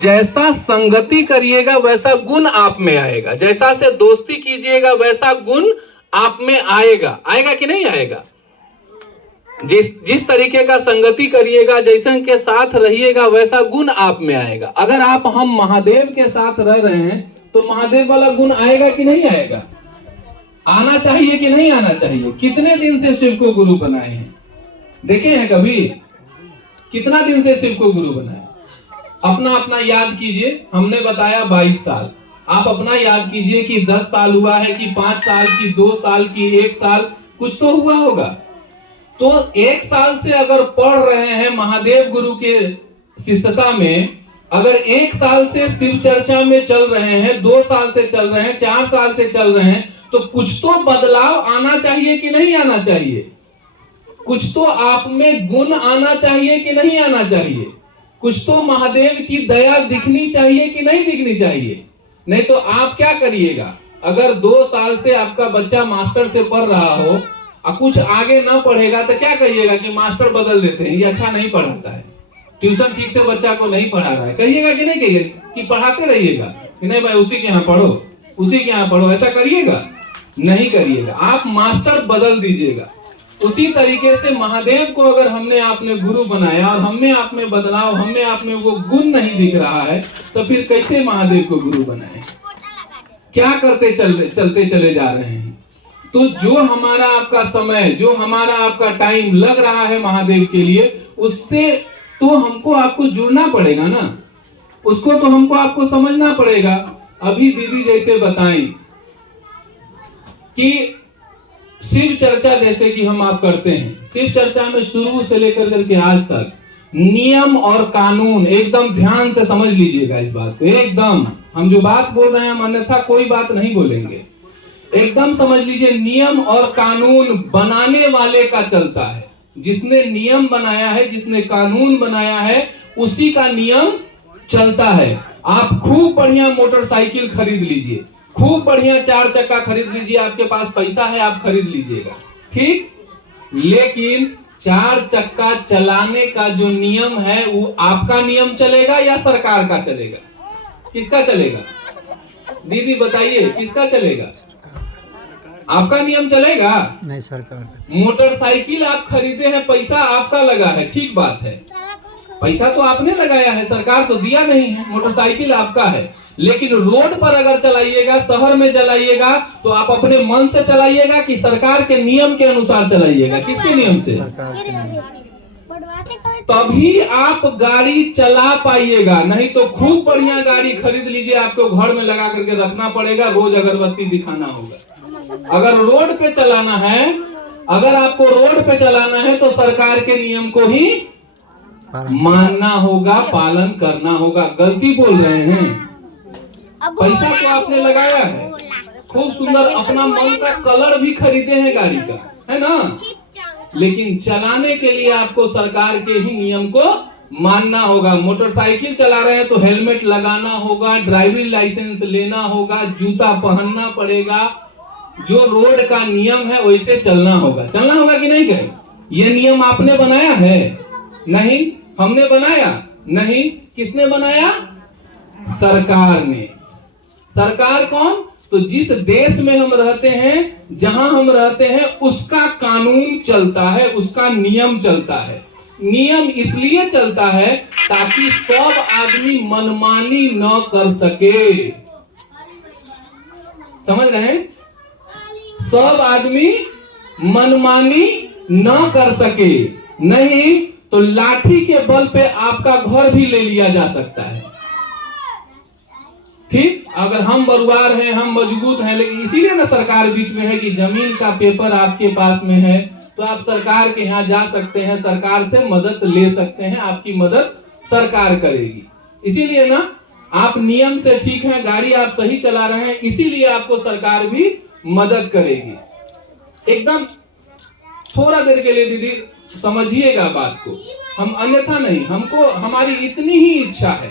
जैसा संगति करिएगा वैसा गुण आप में आएगा, जैसा से दोस्ती कीजिएगा वैसा गुण आप में आएगा। आएगा कि नहीं आएगा? जिस तरीके का संगति करिएगा, जैसन के साथ रहिएगा वैसा गुण आप में आएगा। अगर आप हम महादेव के साथ रह रहे हैं तो महादेव वाला गुण आएगा कि नहीं आएगा? आना चाहिए कि नहीं आना चाहिए? कितने दिन से शिव को गुरु बनाए हैं? देखे हैं कभी? कितना दिन से शिव को गुरु बनाए? अपना अपना याद कीजिए। हमने बताया 22 साल, आप अपना याद कीजिए कि 10 साल हुआ है कि 5 साल की, 2 साल की, 1 साल, कुछ तो हुआ होगा। तो 1 साल से अगर पढ़ रहे हैं महादेव गुरु के शिष्यता में, अगर 1 साल से शिव चर्चा में चल रहे हैं, 2 साल से चल रहे हैं, 4 साल से चल रहे हैं, तो कुछ तो बदलाव आना चाहिए कि नहीं आना चाहिए? कुछ तो आप में गुण आना चाहिए कि नहीं आना चाहिए? कुछ तो महादेव की दया दिखनी चाहिए कि नहीं दिखनी चाहिए? नहीं तो आप क्या करिएगा? अगर 2 साल से आपका बच्चा मास्टर से पढ़ रहा हो और कुछ आगे ना पढ़ेगा तो क्या कहिएगा कि मास्टर बदल देते हैं, ये अच्छा नहीं पढ़ाता है, ट्यूशन ठीक से बच्चा को नहीं पढ़ा रहा है, कहिएगा कि नहीं कहिएगा? कि पढ़ाते रहिएगा कि नहीं भाई उसी के यहाँ पढ़ो, उसी के यहाँ पढ़ो, ऐसा करिएगा? नहीं करिएगा। आप मास्टर बदल दीजिएगा। उसी तरीके से महादेव को अगर हमने आपने गुरु बनाया और हमने आप में बदलाव, हमने आप में वो गुण नहीं दिख रहा है, तो फिर कैसे महादेव को गुरु बनाए? क्या करते चलते चले जा रहे हैं? तो जो हमारा आपका समय, जो हमारा आपका टाइम लग रहा है महादेव के लिए, उससे तो हमको आपको जुड़ना पड़ेगा ना, उसको तो हमको आपको समझना पड़ेगा। अभी दीदी जैसे बताएं कि शिव चर्चा जैसे कि हम आप करते हैं, शिव चर्चा में शुरू से लेकर करके आज तक नियम और कानून, एकदम ध्यान से समझ लीजिएगा इस बात को, एकदम हम जो बात बोल रहे हैं हम अन्यथा कोई बात नहीं बोलेंगे, एकदम समझ लीजिए। नियम और कानून बनाने वाले का चलता है। जिसने नियम बनाया है, जिसने कानून बनाया है, उसी का नियम चलता है। आप खूब बढ़िया मोटरसाइकिल खरीद लीजिए, खूब बढ़िया 4 चक्का खरीद लीजिए, आपके पास पैसा है आप खरीद लीजिएगा, ठीक, लेकिन 4 चक्का चलाने का जो नियम है वो आपका नियम चलेगा या सरकार का चलेगा? किसका चलेगा? दीदी बताइए, किसका चलेगा? आपका नियम चलेगा? नहीं, सरकार का। मोटरसाइकिल आप खरीदे हैं, पैसा आपका लगा है, ठीक बात है, पैसा तो आपने लगाया है, सरकार तो दिया नहीं है, मोटरसाइकिल आपका है। लेकिन रोड पर अगर चलाइएगा, शहर में चलाइएगा, तो आप अपने मन से चलाइएगा कि सरकार के नियम के अनुसार चलाइएगा? किसके नियम से? तभी आप गाड़ी चला पाइएगा। नहीं तो खूब बढ़िया गाड़ी खरीद लीजिए, आपको घर में लगा करके रखना पड़ेगा, रोज अगरबत्ती दिखाना होगा। अगर रोड पे चलाना है, अगर आपको रोड पे चलाना है तो सरकार के नियम को ही मानना होगा, पालन करना होगा। गलती बोल रहे हैं। पैसा तो आपने लगाया है, खूब सुंदर अपना मन का कलर भी खरीदे हैं गाड़ी का, है ना, लेकिन चलाने के लिए आपको सरकार के ही नियम को मानना होगा। मोटरसाइकिल चला रहे हैं तो हेलमेट लगाना होगा, ड्राइविंग लाइसेंस लेना होगा, जूता पहनना पड़ेगा, जो रोड का नियम है वैसे चलना होगा। चलना होगा कि नहीं कहे? ये नियम आपने बनाया है? नहीं। हमने बनाया? नहीं। किसने बनाया? सरकार ने। सरकार कौन? तो जिस देश में हम रहते हैं, जहां हम रहते हैं, उसका कानून चलता है, उसका नियम चलता है। नियम इसलिए चलता है ताकि सब आदमी मनमानी न कर सके। समझ रहे हैं? सब आदमी मनमानी न कर सके, नहीं तो लाठी के बल पे आपका घर भी ले लिया जा सकता है, ठीक। अगर हम बरुआर हैं, हम मजबूत हैं, लेकिन इसीलिए ना सरकार बीच में है कि जमीन का पेपर आपके पास में है तो आप सरकार के यहाँ जा सकते हैं, सरकार से मदद ले सकते हैं, आपकी मदद सरकार करेगी। इसीलिए ना आप नियम से ठीक हैं, गाड़ी आप सही चला रहे हैं, इसीलिए आपको सरकार भी मदद करेगी। एकदम थोड़ा देर के लिए दीदी समझिएगा बात को, हम अन्यथा नहीं, हमको हमारी इतनी ही इच्छा है,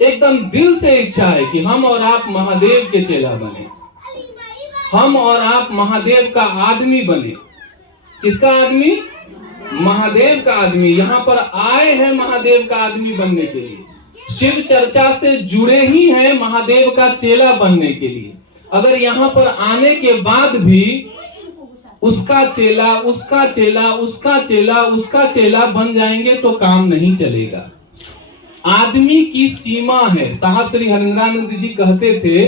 एकदम दिल से इच्छा है कि हम और आप महादेव के चेला बने, हम और आप महादेव का आदमी बने। किसका आदमी? महादेव का आदमी। यहाँ पर आए हैं महादेव का आदमी बनने के लिए। शिव चर्चा से जुड़े ही हैं महादेव का चेला बनने के लिए। अगर यहाँ पर आने के बाद भी उसका चेला, उसका चेला, उसका चेला, उसका चेला बन जाएंगे तो काम नहीं चलेगा। आदमी की सीमा है। साहब श्री हरिंद्रानंद जी कहते थे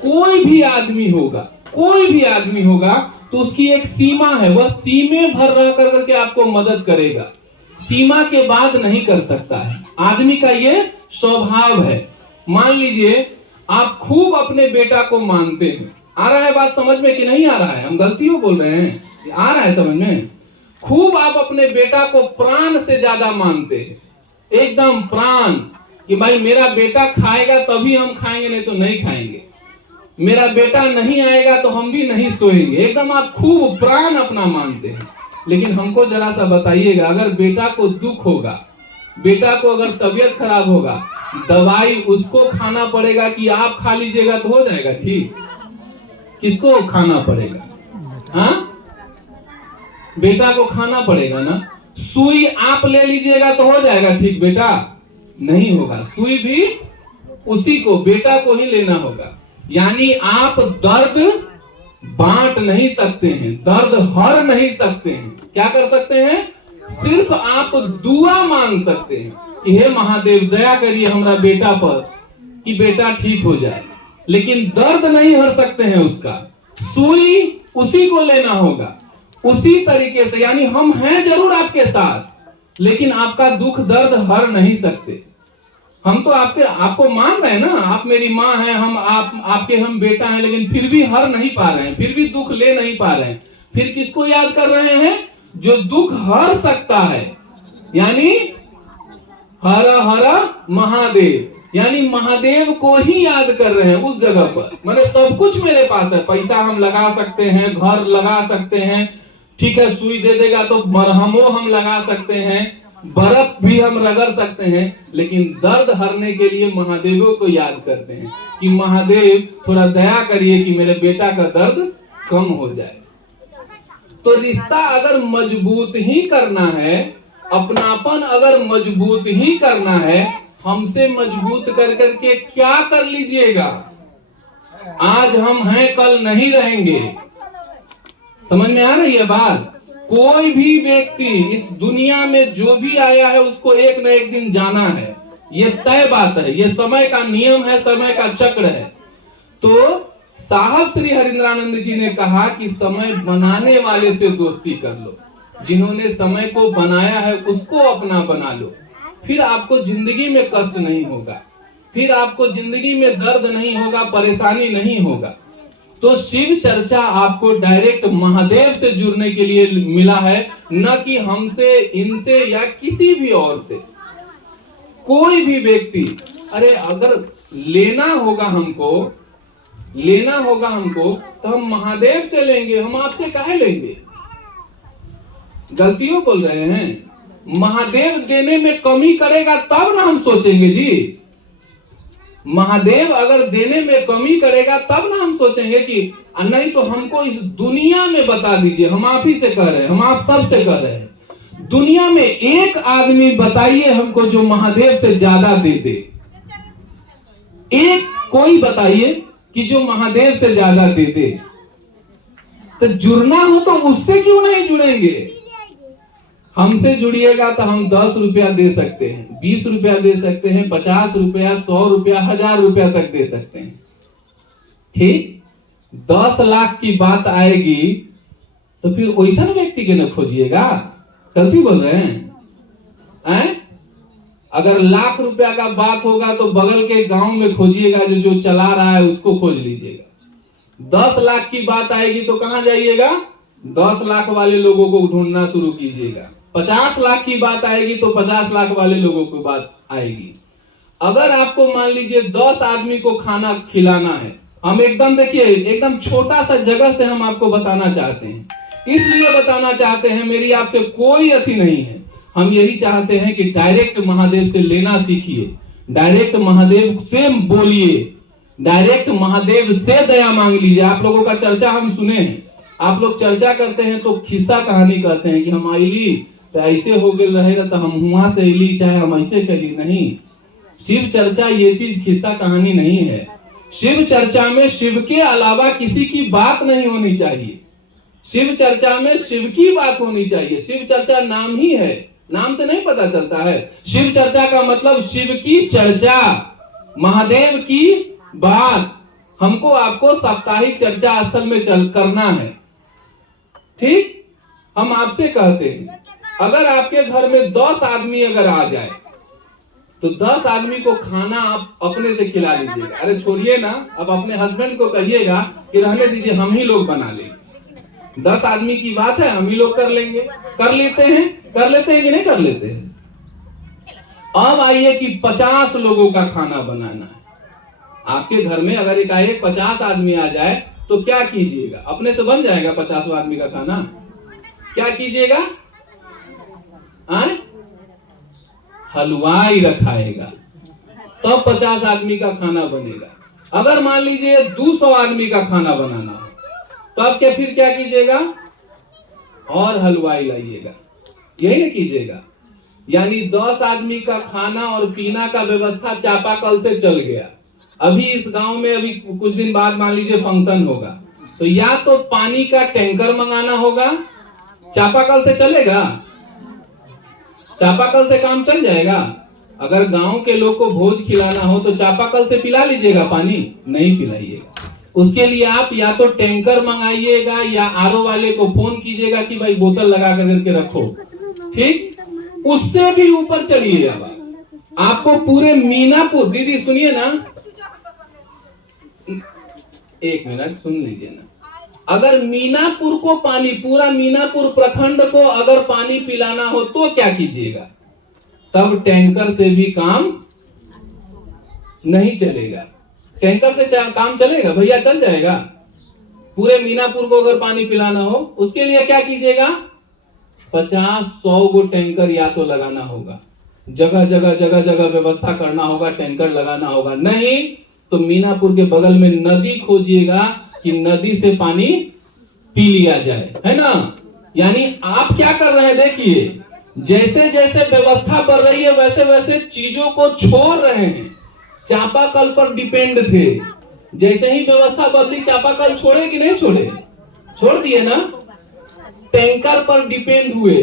कोई भी आदमी होगा, कोई भी आदमी होगा तो उसकी एक सीमा है, वह सीमे भर रह करके आपको मदद करेगा, सीमा के बाद नहीं कर सकता है। आदमी का ये स्वभाव है। मान लीजिए आप खूब अपने बेटा को मानते हैं, आ रहा है बात समझ में कि नहीं आ रहा है? हम गलतियों बोल रहे हैं, आ रहा है समझ में? खूब आप अपने बेटा को प्राण से ज्यादा मानते हैं, एकदम प्राण, कि भाई मेरा बेटा खाएगा तभी हम खाएंगे, नहीं तो नहीं खाएंगे, मेरा बेटा नहीं आएगा तो हम भी नहीं सोएंगे, एकदम आप खूब प्राण अपना मानते हैं। लेकिन हमको जरा सा बताइएगा, अगर बेटा को दुख होगा, बेटा को अगर तबीयत खराब होगा, दवाई उसको खाना पड़ेगा कि आप खा लीजिएगा तो हो जाएगा ठीक? किसको खाना पड़ेगा? हाँ, बेटा को खाना पड़ेगा ना। सुई आप ले लीजिएगा तो हो जाएगा ठीक बेटा? नहीं होगा, सुई भी उसी को, बेटा को ही लेना होगा। यानी आप दर्द बांट नहीं सकते हैं, दर्द हर नहीं सकते हैं। क्या कर सकते हैं? सिर्फ आप दुआ मांग सकते हैं कि हे महादेव दया करिए हमारा बेटा पर कि बेटा ठीक हो जाए, लेकिन दर्द नहीं हर सकते हैं उसका। सुई उसी को लेना होगा उसी तरीके से। यानी हम हैं जरूर आपके साथ, लेकिन आपका दुख दर्द हर नहीं सकते। हम तो आपको मान रहे हैं ना, आप मेरी माँ हैं, हम आपके हम बेटा हैं, लेकिन फिर भी हर नहीं पा रहे हैं, फिर भी दुख ले नहीं पा रहे हैं। फिर किसको याद कर रहे हैं? जो दुख हर सकता है, यानी हर हर महादेव, यानी महादेव को ही याद कर रहे हैं उस जगह पर। मतलब सब कुछ मेरे पास है, पैसा हम लगा सकते हैं, घर लगा सकते हैं, ठीक है, सुई दे देगा तो मरहमो हम लगा सकते हैं, बर्फ भी हम रगड़ सकते हैं, लेकिन दर्द हरने के लिए महादेवों को याद करते हैं कि महादेव थोड़ा दया करिए कि मेरे बेटा का दर्द कम हो जाए। तो रिश्ता अगर मजबूत ही करना है, अपनापन अगर मजबूत ही करना है, हमसे मजबूत कर करके क्या कर लीजिएगा? आज हम हैं कल नहीं रहेंगे। समझ में आ रही है बात? कोई भी व्यक्ति इस दुनिया में जो भी आया है उसको एक न एक दिन जाना है, ये तय बात है, ये समय का नियम है, समय का चक्र है। तो साहब श्री हरिंद्रानंद जी ने कहा कि समय बनाने वाले से दोस्ती कर लो, जिन्होंने समय को बनाया है उसको अपना बना लो, फिर आपको जिंदगी में कष्ट नहीं होगा, फिर आपको जिंदगी में दर्द नहीं होगा, परेशानी नहीं होगा। तो शिव चर्चा आपको डायरेक्ट महादेव से जुड़ने के लिए मिला है, न कि हमसे, इनसे या किसी भी और से। कोई भी व्यक्ति, अरे अगर लेना होगा हमको तो हम महादेव से लेंगे, हम आपसे काहे लेंगे? गलतियों बोल रहे हैं। महादेव देने में कमी करेगा तब ना हम सोचेंगे जी। महादेव अगर देने में कमी करेगा तब ना हम सोचेंगे कि नहीं तो हमको इस दुनिया में बता दीजिए। हम आप ही से कह रहे हैं, हम आप सब से कह रहे हैं, दुनिया में एक आदमी बताइए हमको जो महादेव से ज्यादा दे दे। एक कोई बताइए कि जो महादेव से ज्यादा दे दे। तो जुड़ना हो तो उससे क्यों नहीं जुड़ेंगे? हमसे जुड़िएगा तो हम 10 रुपया दे सकते हैं, 20 रुपया दे सकते हैं, 50 रुपया, 100 रुपया, 1000 रुपया तक दे सकते हैं। ठीक, 10 लाख की बात आएगी तो फिर वैसा व्यक्ति के न खोजिएगा। गलती बोल रहे हैं? अगर लाख रुपया का बात होगा तो बगल के गांव में खोजिएगा, जो चला रहा है उसको खोज लीजिएगा। 10 लाख की बात आएगी तो कहां जाइएगा? 10 लाख वाले लोगों को ढूंढना शुरू कीजिएगा। 50 लाख की बात आएगी तो 50 लाख वाले लोगों की बात आएगी। अगर आपको मान लीजिए 10 आदमी को खाना खिलाना है, हम एकदम देखिए एकदम छोटा सा जगह से हम आपको बताना चाहते हैं, इसलिए बताना चाहते हैं, मेरी आपसे कोई अथी नहीं है। हम यही चाहते हैं कि डायरेक्ट महादेव से लेना सीखिए, डायरेक्ट महादेव से बोलिए, डायरेक्ट महादेव से दया मांग लीजिए। आप लोगों का चर्चा हम सुने हैं, आप लोग चर्चा करते हैं तो खिस्सा कहानी कहते हैं कि हम आईली तो ऐसे हो गए रहेगा तो हम हुआ से अली, चाहे हम ऐसे करी। नहीं, शिव चर्चा ये चीज किस्सा कहानी नहीं है। शिव चर्चा में शिव के अलावा किसी की बात नहीं होनी चाहिए। शिव चर्चा में शिव की बात होनी चाहिए। शिव चर्चा नाम ही है, नाम से नहीं पता चलता है। शिव चर्चा का मतलब शिव की चर्चा, महादेव की बात। हमको आपको साप्ताहिक चर्चा स्थल में चल करना है। ठीक, हम आपसे कहते हैं अगर आपके घर में 10 आदमी अगर आ जाए तो 10 आदमी को खाना आप अपने से खिला लीजिएगा। अरे छोड़िए ना, अब अपने हस्बैंड को कहिएगा कि रहने दीजिए, हम ही लोग बना लेंगे। 10 आदमी की बात है, हम ही लोग कर लेंगे। कर लेते हैं कि नहीं कर लेते हैं? अब आइए कि 50 लोगों का खाना बनाना है। आपके घर में अगर एकाएक 50 आदमी आ जाए तो क्या कीजिएगा? अपने से बन जाएगा 50 आदमी का खाना? क्या कीजिएगा? हलवाई रखाएगा, तब 50 आदमी का खाना बनेगा। अगर मान लीजिए 200 आदमी का खाना बनाना हो तब क्या फिर क्या कीजिएगा? और हलवाई लाइएगा, यही ना कीजिएगा। यानी 10 आदमी का खाना और पीना का व्यवस्था चापाकल से चल गया। अभी इस गांव में अभी कुछ दिन बाद मान लीजिए फंक्शन होगा तो या तो पानी का टैंकर मंगाना होगा। चापाकल से चलेगा? चापाकल से काम चल जाएगा? अगर गांव के लोग को भोज खिलाना हो तो चापाकल से पिला लीजिएगा पानी? नहीं पिलाइएगा। उसके लिए आप या तो टैंकर मंगाइएगा या आरओ वाले को फोन कीजिएगा कि भाई बोतल लगा करके रखो। ठीक, उससे भी ऊपर चलिए। अब आपको पूरे मीनापुर, दीदी सुनिए ना, 1 मिनट सुन लीजिए ना। अगर मीनापुर को पानी, पूरा मीनापुर प्रखंड को अगर पानी पिलाना हो तो क्या कीजिएगा? तब टैंकर से भी काम नहीं चलेगा। टैंकर से काम चलेगा भैया? चल जाएगा? पूरे मीनापुर को अगर पानी पिलाना हो उसके लिए क्या कीजिएगा? 50-100 गो टैंकर या तो लगाना होगा। जगह जगह व्यवस्था करना होगा, टैंकर लगाना होगा। नहीं तो मीनापुर के बगल में नदी खोजिएगा कि नदी से पानी पी लिया जाए, है ना? यानी आप क्या कर रहे हैं देखिए, जैसे जैसे व्यवस्था बढ़ रही है वैसे वैसे चीजों को छोड़ रहे हैं। चापाकल पर डिपेंड थे, जैसे ही व्यवस्था बदली चापाकल छोड़े कि नहीं छोड़े? छोड़ दिए ना। टैंकर पर डिपेंड हुए,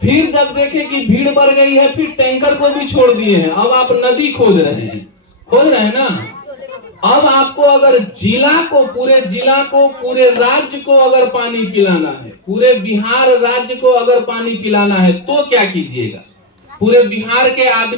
फिर जब देखे कि भीड़ बढ़ गई है फिर टैंकर को भी छोड़ दिए हैं। अब आप नदी खोज रहे हैं ना। अब आपको अगर जिला को, पूरे जिला को, पूरे राज्य को अगर पानी पिलाना है, पूरे बिहार राज्य को अगर पानी पिलाना है तो क्या कीजिएगा? पूरे बिहार के आदमी